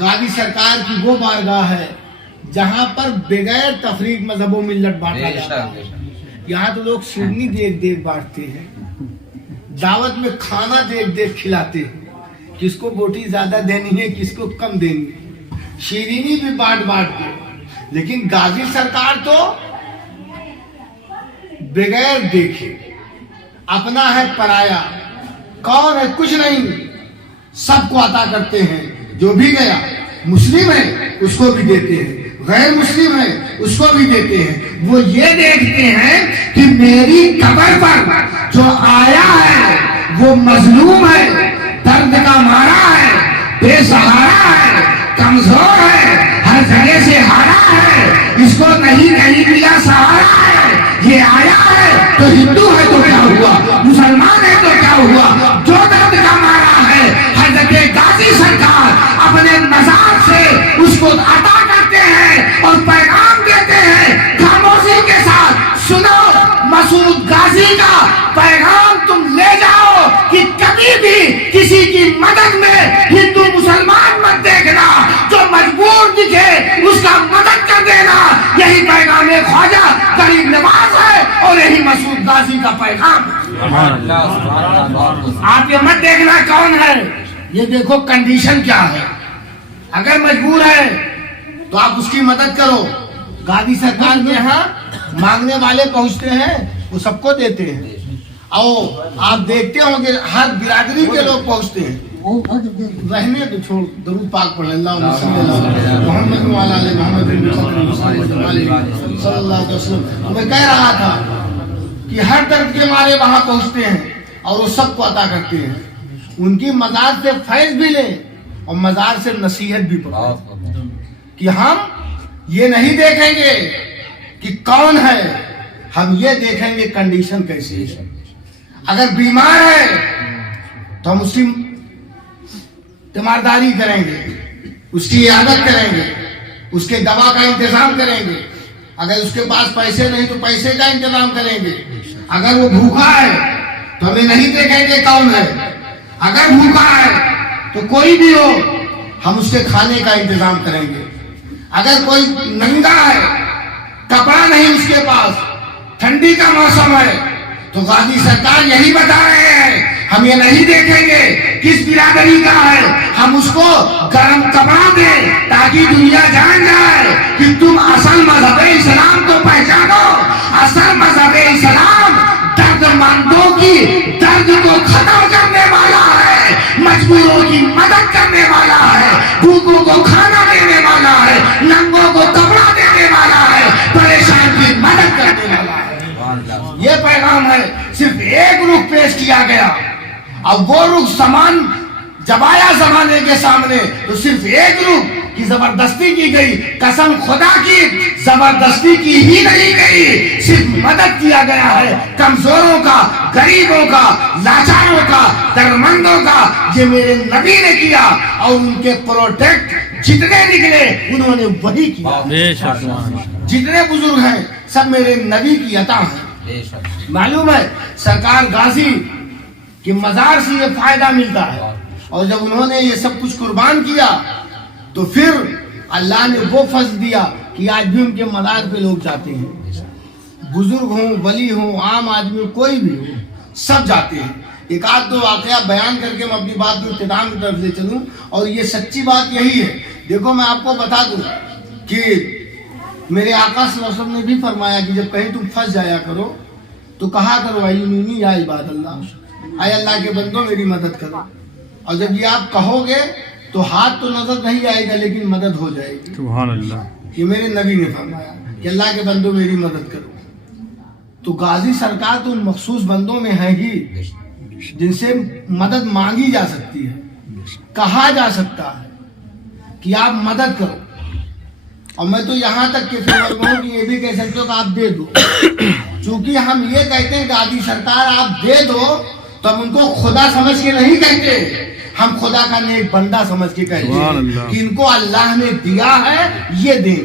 غازی سرکار کی وہ بارگاہ ہے جہاں پر بغیر تفریق مذہب و ملت بانٹا جاتا ہے۔ یہاں تو لوگ شیرنی دیکھ دیکھ بانٹتے ہیں، دعوت میں کھانا دیکھ دیکھ کھلاتے ہیں، کس کو بوٹی زیادہ دینی ہے کس کو کم دینی ہے، شیرینی بھی بانٹ بانٹ کے۔ لیکن غازی سرکار تو بغیر دیکھے، اپنا ہے پرایا، کون ہے کچھ نہیں، سب کو عطا کرتے ہیں۔ جو بھی گیا مسلم ہے اس کو بھی دیتے ہیں، غیر مسلم ہے اس کو بھی دیتے ہیں۔ وہ یہ دیکھتے ہیں کہ میری قبر پر جو آیا ہے وہ مظلوم ہے، درد کا مارا ہے، بے سہارا ہے، کمزور ہے، ہر جگہ سے ہارا ہے، اس کو نہیں کہیں ملا سہارا ہے۔ یہ آیا ہے تو ہندو ہے تو کیا ہوا، مسلمان ہے تو کیا ہوا، جو درد کا مارا ہے حضرت غازی سرکار اپنے مزار سے اس کو عطا کرتے ہیں اور پیغام دیتے ہیں۔ خاموشی کے ساتھ سنو، مسعود غازی کا پیغام تم لے جاؤ کہ کبھی بھی کسی کی مدد میں ہندو مسلمان مت دیکھنا، جو مجبور دکھے اس کا مدد کر دینا۔ یہی پیغام خواجہ غریب نواز ہے اور یہی مسعود غازی کا پیغام ہے۔ آپ یہ مت دیکھنا کون ہے، یہ دیکھو کنڈیشن کیا ہے۔ اگر مجبور ہے تو آپ اس کی مدد کرو۔ غازی سرکار کے یہاں مانگنے والے پہنچتے ہیں، وہ سب کو دیتے ہیں۔ اور آپ دیکھتے ہوں گے ہر برادری کے لوگ پہنچتے ہیں۔ رہنے تو چھوڑ، درود پاک پڑھ اللہ صلی اللہ محمد وعلی آل محمد صلی اللہ علیہ وسلم۔ میں کہہ رہا تھا کہ ہر درد کے مارے وہاں پہنچتے ہیں اور وہ سب کو عطا کرتے ہیں۔ ان کی مزار سے فیض بھی لیں اور مزار سے نصیحت بھی پڑھیں کہ ہم یہ نہیں دیکھیں گے کہ کون ہے، ہم یہ دیکھیں گے کنڈیشن کیسی ہے۔ اگر بیمار ہے تو ہم اس کی تیمارداری کریں گے، اس کی عیادت کریں گے، اس کے دوا کا انتظام کریں گے۔ اگر اس کے پاس پیسے نہیں تو پیسے کا انتظام کریں گے۔ اگر وہ بھوکا ہے تو ہمیں نہیں دیکھیں گے کون ہے، اگر بھوکا ہے تو کوئی بھی ہو ہم اس کے کھانے کا انتظام کریں گے۔ اگر کوئی ننگا ہے، کپڑا نہیں اس کے پاس، ٹھنڈی کا موسم ہے، تو غازی سرکار یہی بتا رہے ہیں ہم یہ نہیں دیکھیں گے کس برادری کا ہے، ہم اس کو گرم کپڑا دیں تاکہ دنیا جان جائے کہ تم اصل مذہب اسلام کو پہچانو۔ اصل مذہب اسلام درد مندوں کی درد کو ختم کرنے والا ہے، مجبوروں کی مدد کرنے والا ہے، بھوکوں کو کھانا دینے والا ہے، ننگوں کو کپڑا دینے والا ہے، پریشان کی مدد کرنے والا ہے۔ یہ پیغام ہے، صرف ایک رخ پیش کیا گیا۔ اب وہ رخ سامان جب آیا زمانے کے سامنے تو صرف ایک رخ کی زبردستی کی گئی۔ قسم خدا کی زبردستی کی ہی نہیں گئی، صرف مدد کیا گیا ہے کمزوروں کا، غریبوں کا، لاچاروں کا، درمندوں کا۔ یہ میرے نبی نے کیا اور ان کے پروٹیکٹ جتنے نکلے انہوں نے وہی کیا۔ جتنے بزرگ ہیں سب میرے نبی کی عطا ہیں۔ معلوم ہے سرکار غازی کی مزار سے یہ فائدہ ملتا ہے، اور جب انہوں نے یہ سب کچھ قربان کیا تو پھر اللہ نے وہ فضل دیا کہ آج بھی ان کے مزار پہ لوگ جاتے ہیں، بزرگ ہوں، ولی ہوں، عام آدمی کوئی بھی ہو، سب جاتے ہیں۔ ایک آدھ دو واقعہ بیان کر کے میں اپنی بات کو اختتام کی طرف لے چلوں، اور یہ سچی بات یہی ہے۔ دیکھو میں آپ کو بتا دوں کہ میرے آقا صلی اللہ علیہ وسلم نے بھی فرمایا کہ جب کہیں تم پھنس جایا کرو تو کہا کرو اعینونی یا عباد اللہ، اے اللہ کے بندوں میری مدد کرو۔ اور جب یہ آپ کہو گے تو ہاتھ تو نظر نہیں آئے گا لیکن مدد ہو جائے گی۔ سبحان اللہ، یہ میرے نبی نے فرمایا کہ اللہ کے بندوں میری مدد کرو۔ تو غازی سرکار تو ان مخصوص بندوں میں ہے ہی جن سے مدد مانگی جا سکتی ہے، کہا جا سکتا ہے کہ آپ مدد کرو۔ اور میں تو یہاں تک کہ ہوں کہ یہ بھی کہہ سکتے ہو کہ آپ دے دو، چونکہ ہم یہ کہتے ہیں غازی سرکار آپ دے دو تو ہم ان کو خدا سمجھ کے نہیں کہتے، ہم خدا کا نیک بندہ سمجھ کے کہتے ہیں کہ ان کو اللہ نے دیا ہے یہ دیں۔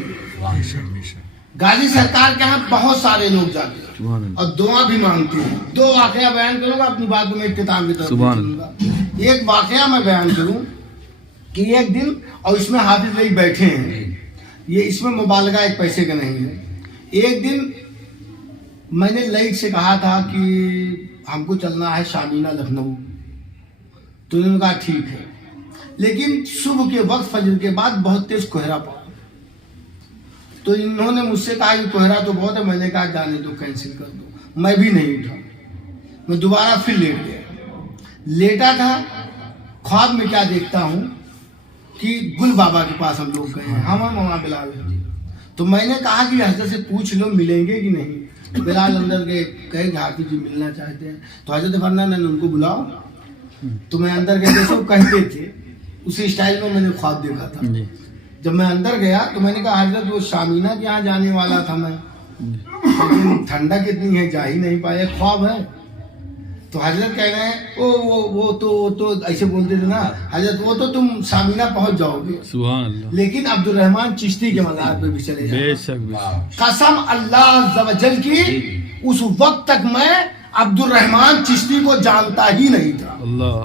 غازی سرکار کے ہاں بہت سارے لوگ جاتے ہیں، اور دعا بھی مانگتے ہیں. 2 واقعہ بیان کروں گا, اپنی بات کو میں اختتام کی طرف چلوں گا. ایک واقعہ میں بیان کروں کہ ایک دن, اور اس میں حافظ بھائی بیٹھے ہیں, یہ اس میں مبالغہ ایک پیسے کا نہیں ہے. ایک دن میں نے لائٹ سے کہا تھا کہ ہم کو چلنا ہے شامینہ لکھنؤ, تو انہوں نے کہا ٹھیک ہے, لیکن صبح کے وقت فجر کے بعد بہت تیز کوہرا پڑا. تو انہوں نے مجھ سے کہا کہ کوہرا تو بہت ہے. میں نے کہا جانے دو, کینسل کر دو. میں بھی نہیں اٹھا, میں دوبارہ پھر لیٹ گیا. لیٹا تھا, خواب میں کیا دیکھتا ہوں کہ گل بابا کے پاس ہم لوگ گئے ہیں, ہم وہاں بلال ہیں. تو میں نے کہا کہ حضرت سے پوچھ لو ملیں گے کہ نہیں. بلال اندر گئے, کہے کہ حافظ جی ملنا چاہتے ہیں. تو حضرت فرمایا ان کو بلاؤ. تو میں اندر گئے تھے, وہ کہتے تھے اسی اسٹائل میں نے خواب دیکھا تھا. جب میں اندر گیا تو میں نے کہا حضرت وہ شامینہ کے یہاں جانے والا تھا میں, لیکن ٹھنڈا کتنی ہے جا ہی نہیں پایا, خواب ہے. تو حضرت کہہ رہے ہیں وہ تو ایسے بولتے تھے نا حضرت, وہ تو تم شامینہ پہنچ جاؤ گے, سبحان اللہ, لیکن عبد الرحمن چشتی کے مزار پہ بھی چلے جاؤ. قسم اللہ عز و جل کی, اس وقت تک میں عبد الرحمن چشتی کو جانتا ہی نہیں تھا. اللہ,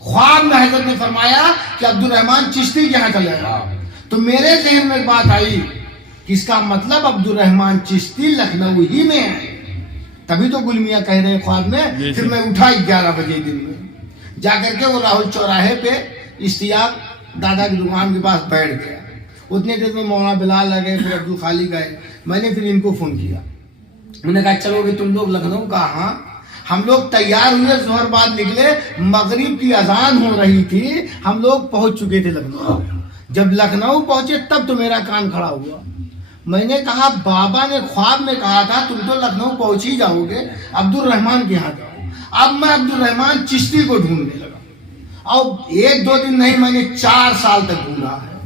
خواب میں حضرت نے فرمایا کہ عبد الرحمن چشتی کے یہاں چلے گا. تو میرے ذہن میں بات آئی کہ اس کا مطلب عبد الرحمن چشتی لکھنؤ ہی میں ہے. تبھی تو گل میاں کہہ رہے ہیں خواب میں. پھر میں اٹھا 11 بجے دن میں, جا کر کے وہ راہل چوراہے پہ اشتیاق دادا کی دکان کے پاس بیٹھ گیا. اتنے دیر میں مولانا بلال آ گئے, پھر عبد الخالق آئے. میں نے پھر ان کو فون کیا, میں نے کہا چلو گے تم لوگ لکھنؤ؟ کہا ہاں. ہم لوگ تیار ہوئے, ظہر بعد نکلے, مغرب کی اذان ہو رہی تھی, ہم لوگ پہنچ چکے تھے لکھنؤ. جب لکھنؤ پہنچے تب تو میرا کان کھڑا ہوا. میں نے کہا بابا نے خواب میں کہا تھا تم تو لکھنؤ پہنچ ہی جاؤ گے, عبد الرحمن کے یہاں جاؤ. اب میں عبد الرحمن چشتی کو ڈھونڈنے لگا. اب 1-2 دن نہیں, میں نے 4 سال تک ڈھونڈا ہے.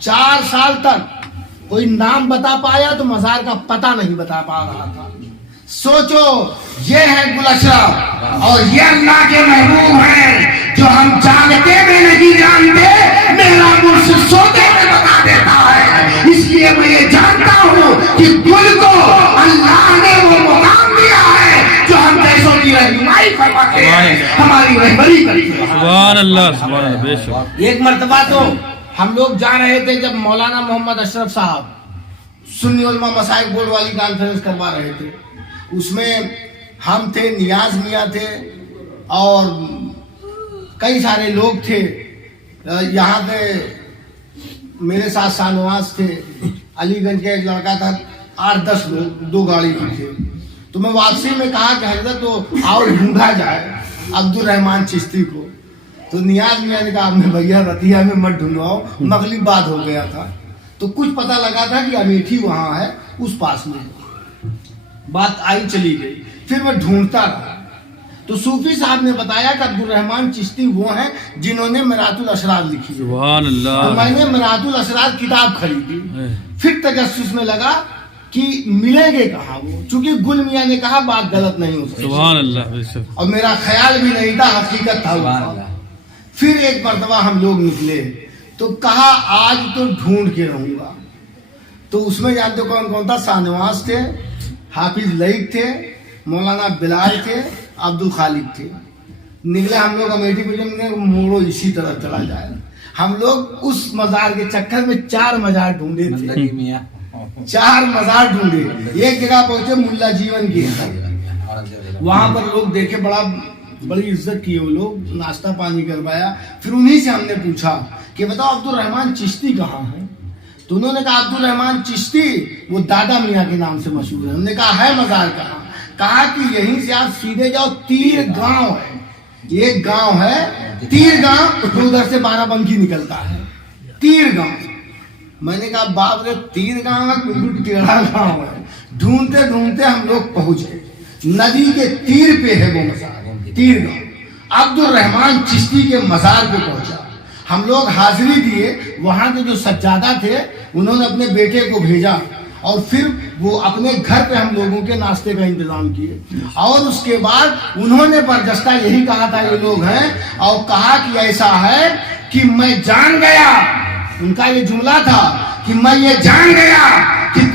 4 سال تک کوئی نام بتا پایا تو مزار کا پتہ نہیں بتا پا رہا تھا. سوچو, یہ ہے گل اشرف اور یہ اللہ کے محبوب ہیں جو ہم جانتے بھی نہیں جانتے. میرا مرشد سوتے میں بتا دیتا ہے. اس لیے میں یہ جانتا ہوں کہ گل کو اللہ نے وہ مقام دیا ہے جو ہم جیسوں کی رہنمائی فرماتے ہیں, ہماری رہبری کرتے ہیں. سبحان اللہ, سبحان اللہ, بے شک. ایک مرتبہ تو ہم لوگ جا رہے تھے جب مولانا محمد اشرف صاحب سنی علماء مسائل بورڈ والی کانفرنس کروا رہے تھے. اس میں ہم تھے, نیاز میاں تھے, اور کئی سارے لوگ تھے. یہاں پہ میرے ساتھ شاہنواز تھے, علی گنج کا ایک لڑکا تھا, 8-10 لوگ 2 گاڑی میں تھے. تو میں واپسی میں کہا کہ حضرت تو آؤ ڈھونڈا جائے عبد الرحمن چشتی کو. تو نیاز میاں نے کہا میں بھیا رتیا میں مت ڈھونڈواؤ, مغرب بعد ہو گیا تھا. تو کچھ پتہ لگا تھا کہ امیٹھی وہاں ہے اس پاس میں. بات آئی چلی گئی, پھر میں ڈھونڈتا رہا. تو صوفی صاحب نے بتایا کہ عبد الرحمن چشتی وہ ہیں جنہوں نے مرات الاسرار لکھی. سبحان اللہ. تو میں نے مرات الاسرار کتاب خریدی. پھر تجسس میں لگا کہ ملیں گے کہاں وہ, چونکہ گل میاں نے کہا بات غلط نہیں ہو سکتی. سبحان اللہ. اور میرا خیال بھی نہیں تھا, حقیقت تھا. پھر ایک مرتبہ ہم لوگ نکلے تو کہا آج تو ڈھونڈ کے رہوں گا. تو اس میں جانتے کون کون تھا؟ شاہنواز تھے, حافظ لائق تھے, مولانا بلال تھے, عبد الخالق تھے. نکلے ہم لوگ امیٹھی پہ, موڑو اسی طرح چلا جائے. ہم لوگ اس مزار کے چکر میں 4 مزار ڈھونڈے تھے, 4 مزار ڈھونڈے. ایک جگہ پہنچے ملا جیون کی, وہاں پر لوگ دیکھے, بڑی عزت کی, وہ لوگ ناشتہ پانی کروایا. پھر انہی سے ہم نے پوچھا کہ بتاؤ عبد الرحمن چشتی کہاں ہے؟ تو انہوں نے کہا عبد الرحمن چشتی وہ دادا میاں کے نام سے مشہور ہے. ہم نے کہا ہے مزار کہاں؟ کہا کہ یہیں سے آپ سیدھے جاؤ, تیر گاؤں ہے, ایک گاؤں ہے تیر گاؤں, تو ادھر سے 12 بنکی نکلتا ہے, تیر گاؤں. میں نے کہا باپ رے, تیر گاؤں ہے, بالکل ٹیڑھا گاؤں ہے. ڈھونڈتے ڈھونڈتے ہم لوگ پہنچ گئے, ندی کے تیر پہ ہے وہ مزار, تیر گاؤں. عبد الرحمن چشتی کے مزار پہ پہنچا. ہم لوگ حاضری دیے. وہاں کے جو سجادہ تھے انہوں نے اپنے بیٹے کو بھیجا, اور پھر وہ اپنے گھر پہ ہم لوگوں کے ناشتے کا انتظام کیے. اور اس کے بعد انہوں نے برجستہ یہی کہا تھا یہ لوگ ہیں, اور کہا کہ ایسا ہے کہ میں جان گیا, ان کا یہ جملہ تھا کہ میں یہ جان گیا کہ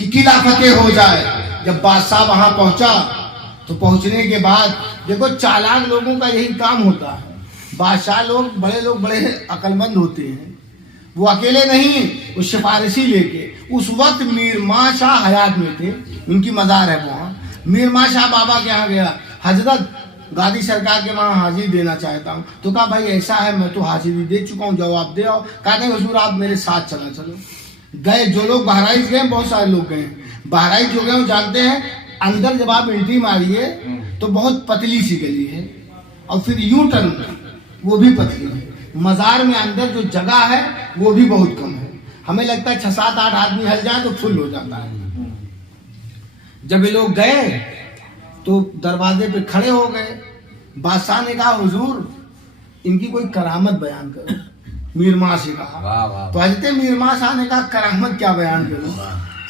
کہ قلعہ فتح ہو جائے. جب بادشاہ وہاں پہنچا تو پہنچنے کے بعد دیکھو چالاک لوگوں کا یہی کام ہوتا ہے. بادشاہ لوگ بڑے عقل مند ہوتے ہیں. وہ اکیلے نہیں, وہ سفارشی لے کے. اس وقت میر ماں شاہ حیات میں تھے, ان کی مزار ہے وہاں. میر ماں شاہ بابا کے یہاں گیا, حضرت گادی سرکار کے وہاں حاضری دینا چاہتا ہوں. تو کہا بھائی ایسا ہے, میں تو حاضری دے چکا ہوں, جاؤ آپ دے آؤ. کہا نہیں حضور آپ میرے ساتھ چلو. گئے, جو لوگ بہرائچ گئے, بہت سارے لوگ گئے. بہرائچ جو گئے وہ جانتے ہیں اندر جب آپ انٹری ماریے تو بہت پتلی سی گلی ہے, اور پھر یوں ٹرن وہ بھی پتلی ہے. مزار میں اندر جو جگہ ہے وہ بھی بہت کم ہے. ہمیں لگتا ہے 6-7-8 آدمی ہل جائیں تو فل ہو جاتا ہے. جب یہ لوگ گئے تو دروازے پہ کھڑے ہو گئے. بادشاہ نے کہا حضور ان کی کوئی کرامت بیان کرو. میر ماں سے کہا. تو حضرت میر ماں صاحب نے کہا کرامت کیا بیان کروں؟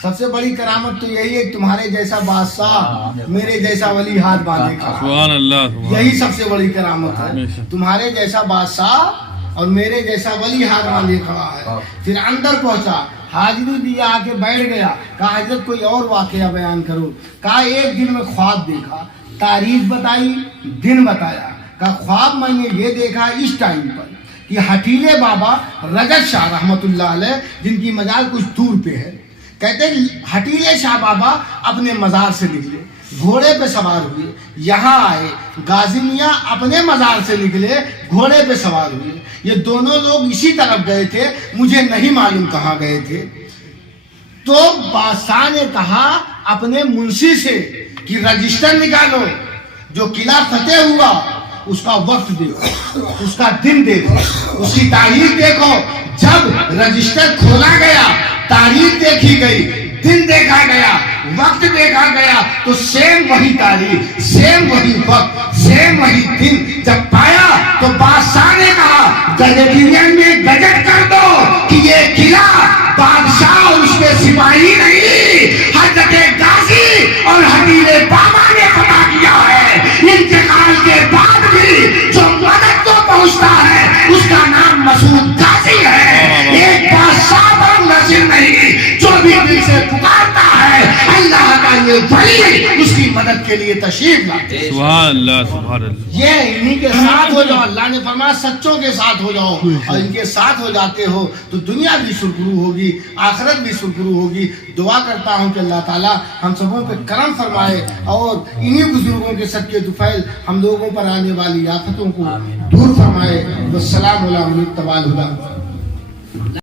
سب سے بڑی کرامت تو یہی ہے کہ تمہارے جیسا بادشاہ میرے جیسا ولی ہاتھ باندھے کھڑا. سبحان اللہ. یہی سب سے بڑی کرامت ہے, تمہارے جیسا بادشاہ اور میرے جیسا ولی ہاتھ باندھے کھڑا ہے. پھر اندر پہنچا, حاضری دیا, آ کے بیٹھ گیا. کہا حضرت کوئی اور واقعہ بیان کرو. کہا ایک دن میں خواب دیکھا. تاریخ بتائی, دن بتایا. کہا خواب میں نے یہ دیکھا اس ٹائم پر کہ ہٹیلے بابا رجت شاہ رحمت اللہ علیہ, جن کی مزار کچھ دور پہ ہے, کہتے ہیں ہٹیلے شاہ بابا اپنے مزار سے نکلے, گھوڑے پہ سوار ہوئے, یہاں آئے. غازی میاں اپنے مزار سے نکلے, گھوڑے پہ سوار ہوئے. یہ دونوں لوگ اسی طرف گئے تھے, مجھے نہیں معلوم کہاں گئے تھے. تو بادشاہ نے کہا اپنے منشی سے کہ رجسٹر نکالو, جو قلعہ فتح ہوا اس کا وقت دیکھو, اس کا دن دیکھو, اس کی تاریخ دیکھو. جب رجسٹر کھولا گیا, تاریخ دیکھی گئی, دن دیکھا گیا, وقت دیکھا گیا, تو سیم وہی تاریخ, سیم وہی وقت, سیم وہی دن جب پایا تو بادشاہ نے کہا گجٹیرین میں گجٹ کر دو کہ یہ قلعہ بادشاہ اور اس کے سپاہی نہیں, حضرت غازی اور ہٹیلے بابا نے فتح کیا ہے. انتقال کے بعد بھی جو مدد کو پہنچتا ہے اس کا نام مسعود غازی ہے. ایک بادشاہ پر منحصر نہیں, جو بھی دل سے پکارتا ہے اللہ کا یہ ولی اس کی مدد کے لیے تشریف لاتے ہیں. سبحان اللہ. سبحان اللہ. یہ انہی کے ساتھ ہو جاؤ. اللہ نے فرمایا سچوں کے ساتھ ہو جاؤ, اور ان کے ساتھ ہو جاتے ہو تو دنیا بھی سرخرو ہوگی, آخرت بھی سرخرو ہوگی. دعا کرتا ہوں کہ اللہ تعالیٰ ہم سبوں پہ کرم فرمائے اور انہی بزرگوں کے صدقے طفیل ہم لوگوں پر آنے والی آفتوں کو دور فرمائے. والسلام علیکم ورحمۃ اللہ.